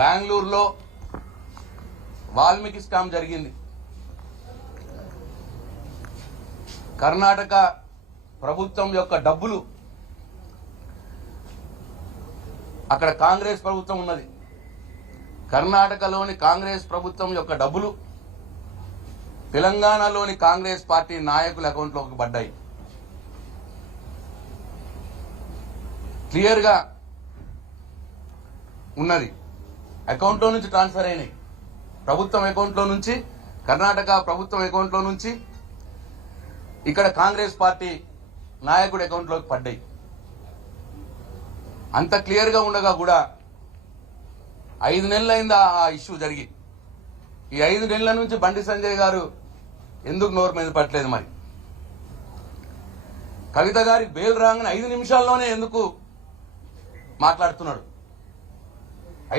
బెంగళూరులో వాల్మీకి స్కామ్ జరిగింది. కర్ణాటక ప్రభుత్వం యొక్క డబ్బులు అక్కడ కాంగ్రెస్ ప్రభుత్వం ఉన్నది. కర్ణాటకలోని కాంగ్రెస్ ప్రభుత్వం యొక్క డబ్బులు తెలంగాణలోని కాంగ్రెస్ పార్టీ నాయకుల అకౌంట్లోకి పడ్డాయి. క్లియర్గా ఉన్నది. అకౌంట్లో నుంచి ట్రాన్స్ఫర్ అయినాయి. ప్రభుత్వం అకౌంట్లో నుంచి, కర్ణాటక ప్రభుత్వం అకౌంట్లో నుంచి ఇక్కడ కాంగ్రెస్ పార్టీ నాయకుడి అకౌంట్లోకి పడ్డాయి. అంత క్లియర్గా ఉండగా కూడా 5 నెలలైంది ఆ ఇష్యూ జరిగి. ఈ 5 నెలల నుంచి బండి సంజయ్ గారు ఎందుకు నోరు మీద పట్టలేదు? మరి కవిత గారికి బెయిల్ రాగానే 5 నిమిషాల్లోనే ఎందుకు మాట్లాడుతున్నాడు?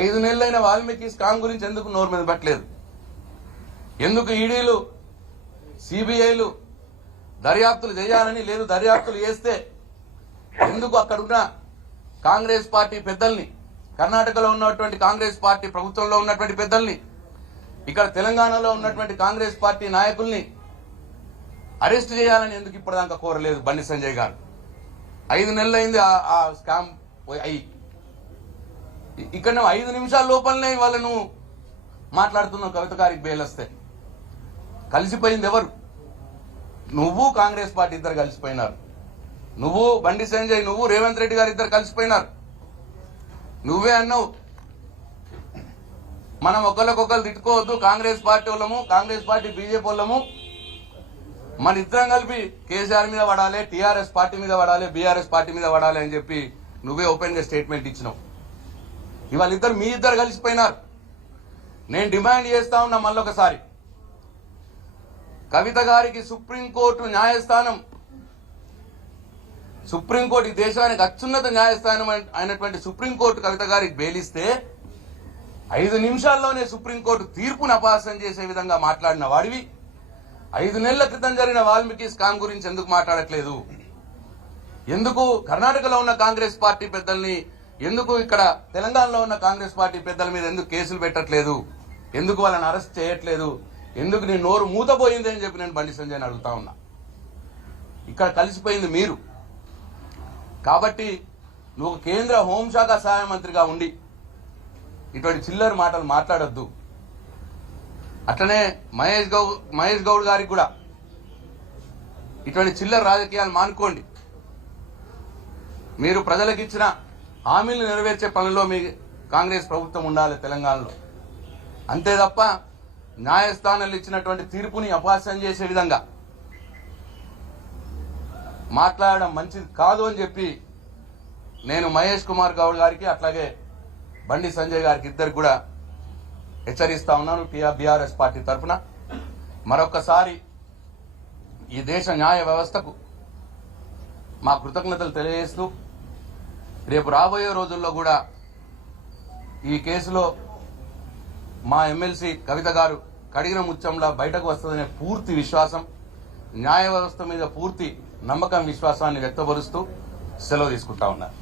5 నెలలైన వాల్మీకి స్కామ్ గురించి ఎందుకు నోరు మీద పట్టలేదు? ఎందుకు ఈడీలు, సిబిఐలు దర్యాప్తులు చేయాలని లేదు? దర్యాప్తులు చేస్తే ఎందుకు అక్కడున్న కాంగ్రెస్ పార్టీ పెద్దల్ని, కర్ణాటకలో ఉన్నటువంటి కాంగ్రెస్ పార్టీ ప్రభుత్వంలో ఉన్నటువంటి పెద్దల్ని, ఇక్కడ తెలంగాణలో ఉన్నటువంటి కాంగ్రెస్ పార్టీ నాయకుల్ని అరెస్ట్ చేయాలని ఎందుకు ఇప్పటిదాకా కోరలేదు బండి సంజయ్ గారు? 5 నెలలైంది ఆ స్కామ్ అయ్యి. ఇక్కడ 5 నిమిషాల లోపలనే వాళ్ళను మాట్లాడుతున్నావు. కవిత గారికి బెయిల్ వస్తే కలిసిపోయింది ఎవరు? నువ్వు కాంగ్రెస్ పార్టీ ఇద్దరు కలిసిపోయినారు. నువ్వు బండి సంజయ్, నువ్వు రేవంత్ రెడ్డి గారు ఇద్దరు కలిసిపోయినారు. నువ్వే అన్నావు మనం ఒకరికొకరు తిట్టుకోవద్దు, కాంగ్రెస్ పార్టీ వాళ్ళము, కాంగ్రెస్ పార్టీ బీజేపీ వాళ్ళము, మన ఇద్దరం కలిపి కేసీఆర్ మీద పడాలి, టీఆర్ఎస్ పార్టీ మీద పడాలి, బీఆర్ఎస్ పార్టీ మీద పడాలి అని చెప్పి నువ్వే ఓపెన్ గా స్టేట్మెంట్ ఇచ్చినావు. ఇవాళ మీ ఇద్దరు కలిసిపోయినారు. నేను డిమాండ్ చేస్తా ఉన్నా మళ్ళొకసారి, కవిత గారికి సుప్రీంకోర్టు న్యాయస్థానం, సుప్రీంకోర్టు ఈ దేశానికి అత్యున్నత న్యాయస్థానం అయినటువంటి సుప్రీంకోర్టు కవిత గారికి బెయిలిస్తే 5 నిమిషాల్లోనే సుప్రీంకోర్టు తీర్పును అపహాస్యం చేసే విధంగా మాట్లాడిన వాడివి 5 నెలల క్రితం జరిగిన వాల్మీకి స్కామ్ గురించి ఎందుకు మాట్లాడట్లేదు? ఎందుకు కర్ణాటకలో ఉన్న కాంగ్రెస్ పార్టీ పెద్దల్ని, ఎందుకు ఇక్కడ తెలంగాణలో ఉన్న కాంగ్రెస్ పార్టీ పెద్దల మీద ఎందుకు కేసులు పెట్టట్లేదు? ఎందుకు వాళ్ళని అరెస్ట్ చేయట్లేదు? ఎందుకు నీ నోరు మూతపోయింది అని చెప్పి నేను బండి సంజయ్ని అడుగుతా ఉన్నా. ఇక్కడ కలిసిపోయింది మీరు. కాబట్టి నువ్వు కేంద్ర హోంశాఖ సహాయ మంత్రిగా ఉండి ఇటువంటి చిల్లర మాటలు మాట్లాడొద్దు. అట్లనే మహేష్ గౌడ్ గారికి కూడా ఇటువంటి చిల్లర రాజకీయాలు మానుకోండి. మీరు ప్రజలకు ఇచ్చిన హామీలు నెరవేర్చే పనిలో మీ కాంగ్రెస్ ప్రభుత్వం ఉండాలి తెలంగాణలో. అంతే తప్ప న్యాయస్థానాలు ఇచ్చినటువంటి తీర్పుని అపహాస్యం చేసే విధంగా మాట్లాడడం మంచిది కాదు అని చెప్పి నేను మహేష్ కుమార్ గౌడ్ గారికి అట్లాగే బండి సంజయ్ గారికి ఇద్దరికి కూడా హెచ్చరిస్తా ఉన్నాను బీఆర్ఎస్ పార్టీ తరఫున. మరొక్కసారి ఈ దేశ న్యాయ వ్యవస్థకు మా కృతజ్ఞతలు తెలియజేస్తూ రేపు రాబోయే రోజుల్లో కూడా ఈ కేసులో మా ఎమ్మెల్సీ కవిత గారు కడిగిన ముత్యంలా బయటకు వస్తుందనే పూర్తి విశ్వాసం, న్యాయ వ్యవస్థ మీద పూర్తి నమ్మకం, విశ్వాసాన్ని వ్యక్తపరుస్తూ సెలవు తీసుకుంటా ఉన్నారు.